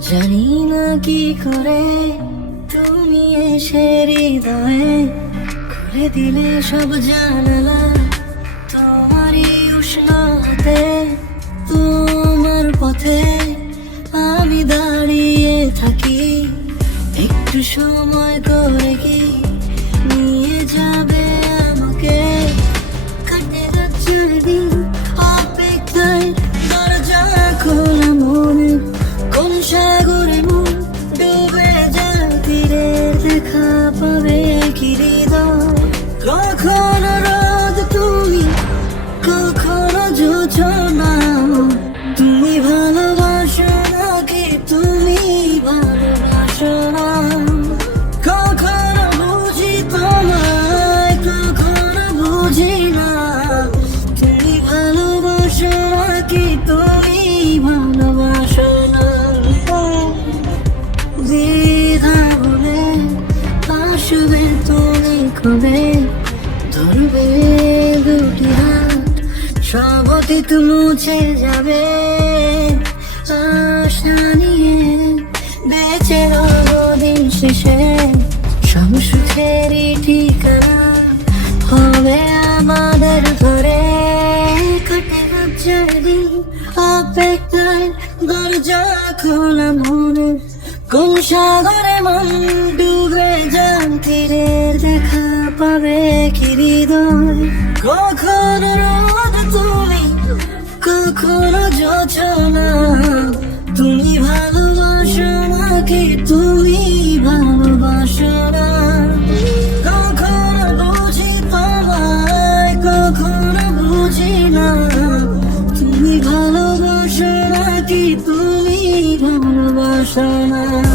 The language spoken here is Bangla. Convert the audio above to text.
জানি না কি করে তুমি এসে হৃদয়ে খুলে দিলে সব জানালা তোমারই উষ্ণ হাতে তোমার পথে আমি দাঁড়িয়ে থাকি। একটু সময় করে কি নিয়ে যাবে আমাকে? কাটে যাচ্ছে দিন যোজনা তুমি ভালোবাসো নাকি তুমি ভালোবাসো না? কখনো বুঝি তোমায়, কখনো বুঝি না। তুমি ভালোবাসো নাকি তুমি ভালোবাসো না? দ্বিধা বলে আসবে তুমি ধরবে অতীত মুছে যাবে আশা নিয়ে বেঁচে রব দিন শেষে। ঠিকানা হবে আমাদের ঘরে। কাটে অপেক্ষায় দরজা খোলা মনে। কোন সাগরে মন ডুবে যান তীরের দেখা পাবে কি হৃদয়? কখনো কখনো যোচনা তুমি ভালোবাসো নাকি তুমি ভালোবাসো না। কখনো বুঝি তোমায়, কখনো বুঝি না। তুমি ভালোবাসো নাকি তুমি ভালোবাসো না।